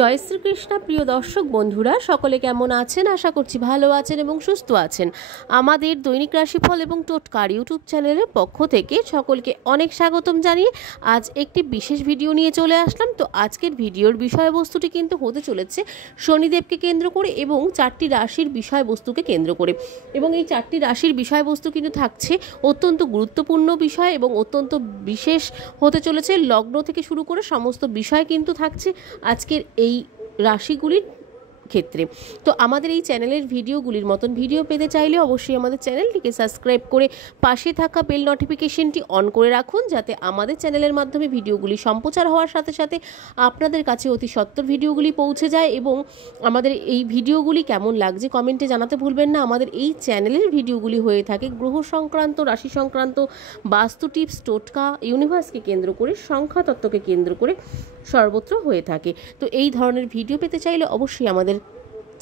জয় শ্রীকৃষ্ণ। প্রিয় দর্শক বন্ধুরা, সকলে কেমন আছেন? আশা করছি ভালো আছেন এবং সুস্থ আছেন। আমাদের দৈনিক রাশিফল এবং টোটকার ইউটিউব চ্যানেলের পক্ষ থেকে সকলকে অনেক স্বাগতম জানিয়ে আজ একটি বিশেষ ভিডিও নিয়ে চলে আসলাম। তো আজকের ভিডিওর বিষয়বস্তুটি কিন্তু হতে চলেছে শনিদেবকে কেন্দ্র করে এবং 4টি রাশির বিষয়বস্তুকে কেন্দ্র করে, এবং এই 4টি রাশির বিষয়বস্তু কিন্তু থাকছে অত্যন্ত গুরুত্বপূর্ণ বিষয় এবং অত্যন্ত বিশেষ হতে চলেছে। লগ্ন থেকে শুরু করে সমস্ত বিষয় কিন্তু থাকছে আজকের এই রাশিগুলির ক্ষেত্রে। তো আমাদের এই চ্যানেলের ভিডিওগুলির মতন ভিডিও পেতে চাইলে অবশ্যই আমাদের চ্যানেলটিকে সাবস্ক্রাইব করে পাশে থাকা বেল নোটিফিকেশনটি অন করে রাখুন, যাতে আমাদের চ্যানেলের মাধ্যমে ভিডিওগুলি সম্প্রচার হওয়ার সাথে সাথে আপনাদের কাছে অতি সত্বর ভিডিওগুলি পৌঁছে যায়। এবং আমাদের এই ভিডিওগুলি কেমন লাগছে কমেন্টে জানাতে ভুলবেন না। আমাদের এই চ্যানেলের ভিডিওগুলি হয়ে থাকে গ্রহ সংক্রান্ত, রাশি সংক্রান্ত, বাস্তু টিপস, টোটকা, ইউনিভার্সকে কেন্দ্র করে, সংখ্যা তত্ত্বকে কেন্দ্র করে সর্বত্র হয়ে থাকে। তো এই ধরনের ভিডিও পেতে চাইলে অবশ্যই আমাদের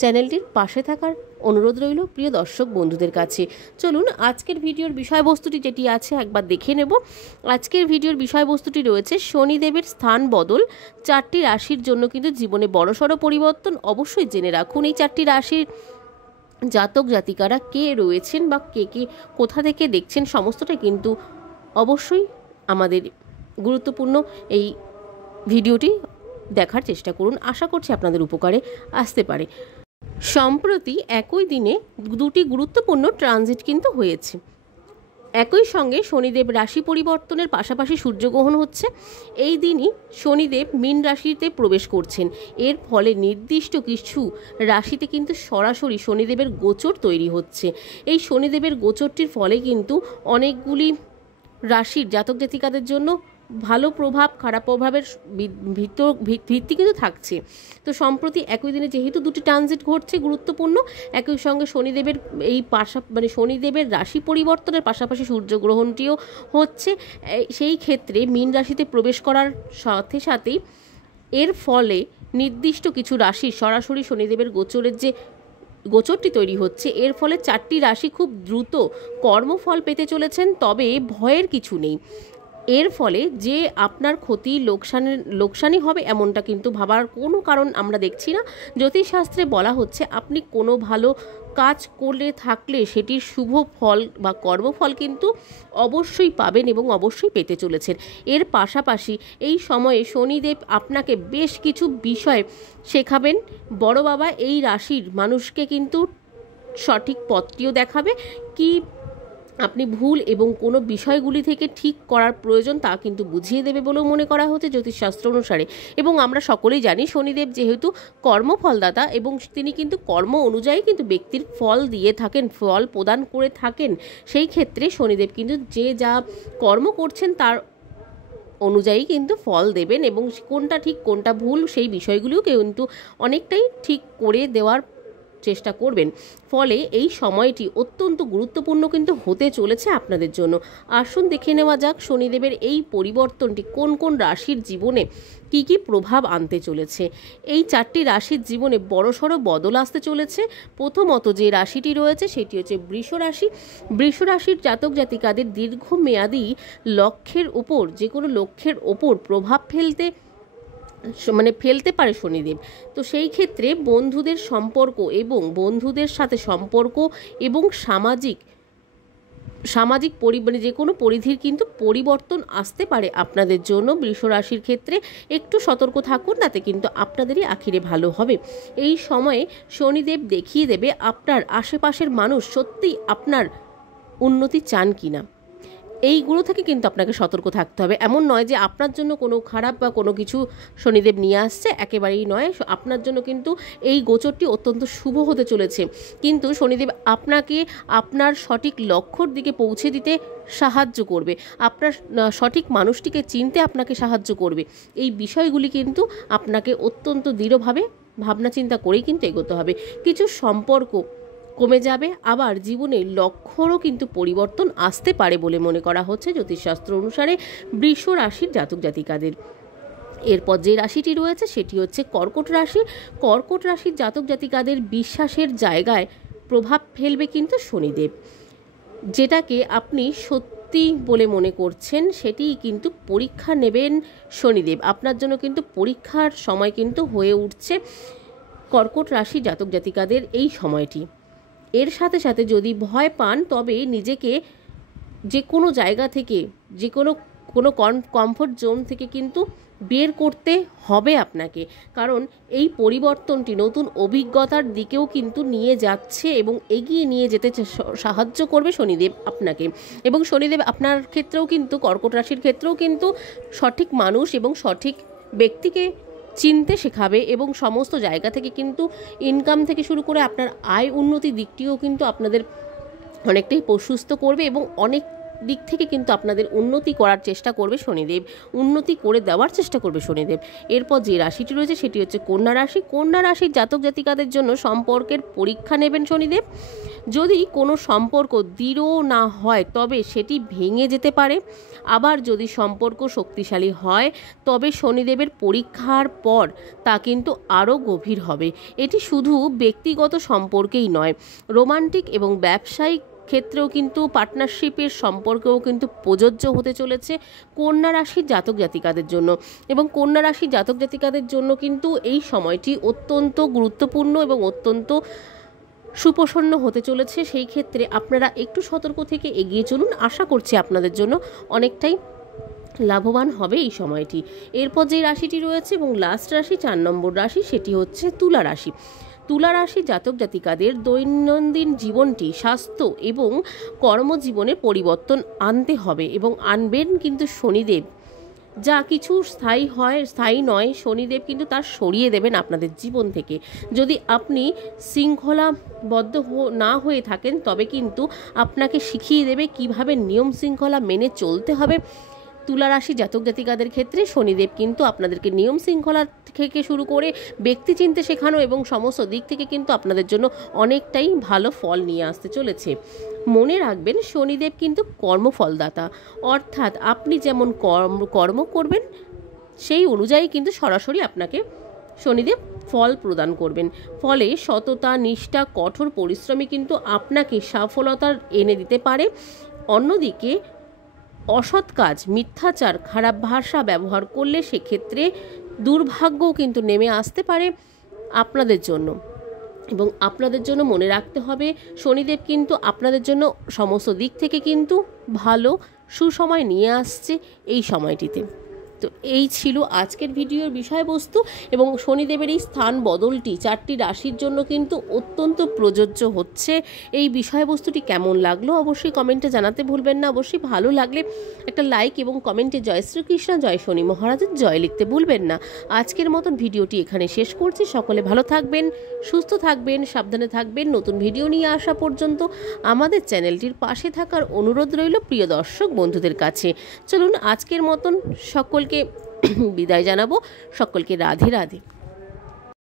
চ্যানেলটির পাশে থাকার অনুরোধ রইল প্রিয় দর্শক বন্ধুদের কাছে। চলুন আজকের ভিডিওর বিষয়বস্তুটি যেটি আছে একবার দেখে নেব। আজকের ভিডিওর বিষয়বস্তুটি রয়েছে শনিদেবের স্থান বদল 4টি রাশির জন্য কিন্তু জীবনে বড়সড় পরিবর্তন। অবশ্যই জেনে রাখুন এই 4টি রাশির জাতক জাতিকারা কে রয়েছেন বা কে কে কোথা থেকে দেখছেন, সমস্তটাই কিন্তু অবশ্যই আমাদের গুরুত্বপূর্ণ এই ভিডিওটি দেখার চেষ্টা করুন। আশা করছি আপনাদের উপকারে আসতে পারে। সম্প্রতি একই দিনে 2টি গুরুত্বপূর্ণ ট্রানজিট কিন্তু হয়েছে। একই সঙ্গে শনিদেব রাশি পরিবর্তনের পাশাপাশি সূর্যগ্রহণ হচ্ছে। এই দিনই শনিদেব মীন রাশিতে প্রবেশ করছেন। এর ফলে নির্দিষ্ট কিছু রাশিতে কিন্তু সরাসরি শনিদেবের গোচর তৈরি হচ্ছে। এই শনিদেবের গোচরটির ফলে কিন্তু অনেকগুলি রাশির জাতক জাতিকাদের জন্য ভালো প্রভাব, খারাপ প্রভাবের ভিত্তি কিন্তু থাকছে। তো সম্প্রতি একই দিনে যেহেতু 2টি ট্রানজিট ঘটছে গুরুত্বপূর্ণ, একই সঙ্গে শনিদেবের এই শনিদেবের রাশি পরিবর্তনের পাশাপাশি সূর্যগ্রহণটিও হচ্ছে। সেই ক্ষেত্রে মীন রাশিতে প্রবেশ করার সাথে সাথেই এর ফলে নির্দিষ্ট কিছু রাশির সরাসরি শনিদেবের গোচরের যে গোচরটি তৈরি হচ্ছে, এর ফলে 4টি রাশি খুব দ্রুত কর্মফল পেতে চলেছেন। তবে ভয়ের কিছু নেই। এর ফলে যে আপনার ক্ষতি লোকসানই হবে এমনটা কিন্তু ভাবার কোনো কারণ আমরা দেখছি না। জ্যোতিষশাস্ত্রে বলা হচ্ছে আপনি কোনো ভালো কাজ করলে থাকলে সেটির শুভ ফল বা কর্মফল কিন্তু অবশ্যই পাবেন এবং অবশ্যই পেতে চলেছেন। এর পাশাপাশি এই সময়ে শনিদেব আপনাকে বেশ কিছু বিষয় শেখাবেন। বড় বাবা এই রাশির মানুষকে কিন্তু সঠিক পথটিও দেখাবে, কি আপনি ভুল এবং কোনো বিষয়গুলি থেকে ঠিক করার প্রয়োজন তা কিন্তু বুঝিয়ে দেবে বলেও মনে করা হচ্ছে জ্যোতিষশাস্ত্র অনুসারে। এবং আমরা সকলেই জানি শনিদেব যেহেতু কর্মফলদাতা এবং তিনি কিন্তু কর্ম অনুযায়ী কিন্তু ব্যক্তির ফল দিয়ে থাকেন, ফল প্রদান করে থাকেন। সেই ক্ষেত্রে শনিদেব কিন্তু যে যা কর্ম করছেন তার অনুযায়ী কিন্তু ফল দেবেন এবং কোনটা ঠিক কোনটা ভুল সেই বিষয়গুলিও কিন্তু অনেকটাই ঠিক করে দেওয়ার চেষ্টা করবেন। ফলে এই সময়টি অত্যন্ত গুরুত্বপূর্ণ কিন্তু হতে চলেছে আপনাদের জন্য। আসুন দেখে নেওয়া যাক শনিদেবের এই পরিবর্তনটি কোন কোন রাশির জীবনে কি কি প্রভাব আনতে চলেছে। এই 4টি রাশির জীবনে বড়সড় বদল আসতে চলেছে। প্রথমত যে রাশিটি রয়েছে সেটি হচ্ছে বৃষ রাশি। বৃষ রাশির জাতক জাতিকাদের দীর্ঘমেয়াদী লক্ষ্যের ওপর, যে কোনো লক্ষ্যের ওপর প্রভাব ফেলতে পারে শনিদেব। তো সেই ক্ষেত্রে বন্ধুদের সম্পর্ক এবং বন্ধুদের সাথে সম্পর্ক এবং সামাজিক যে কোনো পরিধির কিন্তু পরিবর্তন আসতে পারে আপনাদের জন্য। বৃষ রাশির ক্ষেত্রে একটু সতর্ক থাকুন, তাতে কিন্তু আপনাদেরই আখিরে ভালো হবে। এই সময়ে শনিদেব দেখিয়ে দেবে আপনার আশেপাশের মানুষ সত্যিই আপনার উন্নতি চান কিনা। এইগুলো থেকে কিন্তু আপনাকে সতর্ক থাকতে হবে। এমন নয় যে আপনার জন্য কোনো খারাপ বা কোনো কিছু শনিদেব নিয়ে আসছে, একেবারেই নয়। আপনার জন্য কিন্তু এই গোচরটি অত্যন্ত শুভ হতে চলেছে। কিন্তু শনিদেব আপনাকে আপনার সঠিক লক্ষ্যর দিকে পৌঁছে দিতে সাহায্য করবে, আপনার সঠিক মানুষটিকে চিনতে আপনাকে সাহায্য করবে। এই বিষয়গুলি কিন্তু আপনাকে অত্যন্ত দৃঢ়ভাবে ভাবনা চিন্তা করেই কিন্তু এগোতে হবে। কিছু সম্পর্ক কমে যাবে, আবার জীবনের লক্ষ্যরও কিন্তু পরিবর্তন আসতে পারে বলে মনে করা হচ্ছে জ্যোতিষশাস্ত্র অনুসারে বৃষ রাশির জাতক জাতিকাদের। এরপর যে রাশিটি রয়েছে সেটি হচ্ছে কর্কট রাশি। কর্কট রাশির জাতক জাতিকাদের বিশ্বাসের জায়গায় প্রভাব ফেলবে কিন্তু শনিদেব, যেটাকে আপনি সত্যি বলে মনে করছেন সেটি কিন্তু পরীক্ষা নেবেন শনিদেব। আপনার জন্য কিন্তু পরীক্ষার সময় কিন্তু হয়ে উঠছে কর্কট রাশি জাতক জাতিকাদের এই সময়টি। এর সাথে সাথে যদি ভয় পান তবে নিজেকে যে কোনো জায়গা থেকে, যে কোনো কমফোর্ট জোন থেকে কিন্তু বের করতে হবে আপনাকে, কারণ এই পরিবর্তনটি নতুন অভিজ্ঞতার দিকেও কিন্তু নিয়ে যাচ্ছে এবং এগিয়ে নিয়ে যেতে সাহায্য করবে শনিদেব আপনাকে। এবং শনিদেব আপনার ক্ষেত্রেও কিন্তু, কর্কট রাশির ক্ষেত্রেও কিন্তু সঠিক মানুষ এবং সঠিক ব্যক্তিকে চিনতে শেখাবে এবং সমস্ত জায়গা থেকে কিন্তু ইনকাম থেকে শুরু করে আপনার আয় উন্নতির দিকটিও কিন্তু আপনাদের অনেকটাই প্রশস্ত করবে এবং অনেক দিক থেকে কিন্তু আপনাদের উন্নতি করার চেষ্টা করবে শনিদেব, উন্নতি করে দেওয়ার চেষ্টা করবে শনিদেব। এরপর যে রাশিটি রয়েছে সেটি হচ্ছে কন্যা রাশি। কন্যা রাশির জাতক জাতিকাদের জন্য সম্পর্কের পরীক্ষা নেবেন শনিদেব। যদি কোনো সম্পর্ক দৃঢ় না হয় তবে সেটি ভেঙে যেতে পারে, আবার যদি সম্পর্ক শক্তিশালী হয় তবে শনিদেবের পরীক্ষার পর তা কিন্তু আরও গভীর হবে। এটি শুধু ব্যক্তিগত সম্পর্কেই নয়, রোমান্টিক এবং ব্যবসায়িক ক্ষেত্রেও কিন্তু পার্টনারশিপের সম্পর্কেও কিন্তু প্রযোজ্য হতে চলেছে কন্যা রাশির জাতক জাতিকাদের জন্য। এবং কন্যা রাশির জাতক জাতিকাদের জন্য কিন্তু এই সময়টি অত্যন্ত গুরুত্বপূর্ণ এবং অত্যন্ত সুপ্রসন্ন হতে চলেছে। সেই ক্ষেত্রে আপনারা একটু সতর্ক থেকে এগিয়ে চলুন, আশা করছি আপনাদের জন্য অনেকটাই লাভবান হবে এই সময়টি। এরপর যে রাশিটি রয়েছে এবং লাস্ট রাশি 4 নম্বর রাশি, সেটি হচ্ছে তুলা রাশি। তুলা রাশি জাতক জাতিকাদের দৈনন্দিন জীবনটি স্বাস্থ্য এবং কর্মজীবনে পরিবর্তন আনতে হবে এবং আনবেন কিন্তু শনিদেব। যা কিছু স্থায়ী নয়, শনিদেব কিন্তু তার সরিয়ে দেবেন আপনাদের জীবন থেকে। যদি আপনি শৃঙ্খলাবদ্ধ না হয়ে থাকেন তবে কিন্তু আপনাকে শিখিয়ে দেবে কিভাবে নিয়ম শৃঙ্খলা মেনে চলতে হবে। তুলা রাশি জাতক জাতিকাদের ক্ষেত্রে শনিদেব কিন্তু আপনাদেরকে নিয়ম শৃঙ্খলা থেকে শুরু করে ব্যক্তি চিনতে শেখানো এবং সমস্ত দিক থেকে কিন্তু আপনাদের জন্য অনেকটাই ভালো ফল নিয়ে আসতে চলেছে। মনে রাখবেন শনিদেব কিন্তু কর্মফলদাতা, অর্থাৎ আপনি যেমন কর্ম করবেন সেই অনুযায়ী কিন্তু সরাসরি আপনাকে শনিদেব ফল প্রদান করবেন। ফলে সততা, নিষ্ঠা, কঠোর পরিশ্রমী কিন্তু আপনাকে সফলতা এনে দিতে পারে। অন্যদিকে অসৎ কাজ, মিথ্যাচার, খারাপ ভাষা ব্যবহার করলে সেক্ষেত্রে দুর্ভাগ্যও কিন্তু নেমে আসতে পারে আপনাদের জন্য। এবং আপনাদের জন্য মনে রাখতে হবে শনিদেব কিন্তু আপনাদের জন্য সমস্ত দিক থেকে কিন্তু ভালো সুসময় নিয়ে আসছে এই সময়টিতে। তো এই ছিল আজকের ভিডিওর বিষয়বস্তু এবং শনিদেবের এই স্থান বদলটি 4টি রাশির জন্য কিন্তু অত্যন্ত প্রযোজ্য হচ্ছে। এই বিষয়বস্তুটি কেমন লাগলো অবশ্যই কমেন্টে জানাতে ভুলবেন না। অবশ্যই ভালো লাগলে একটা লাইক এবং কমেন্টে জয় শ্রীকৃষ্ণ, জয় শনি মহারাজের জয় লিখতে ভুলবেন না। আজকের মতন ভিডিওটি এখানে শেষ করছি। সকলে ভালো থাকবেন, সুস্থ থাকবেন, সাবধানে থাকবেন। নতুন ভিডিও নিয়ে আসা পর্যন্ত আমাদের চ্যানেলটির পাশে থাকার অনুরোধ রইল প্রিয় দর্শক বন্ধুদের কাছে। চলুন আজকের মতন সকলকে বিদায় জানাবো। সকলকে রাধে রাধে।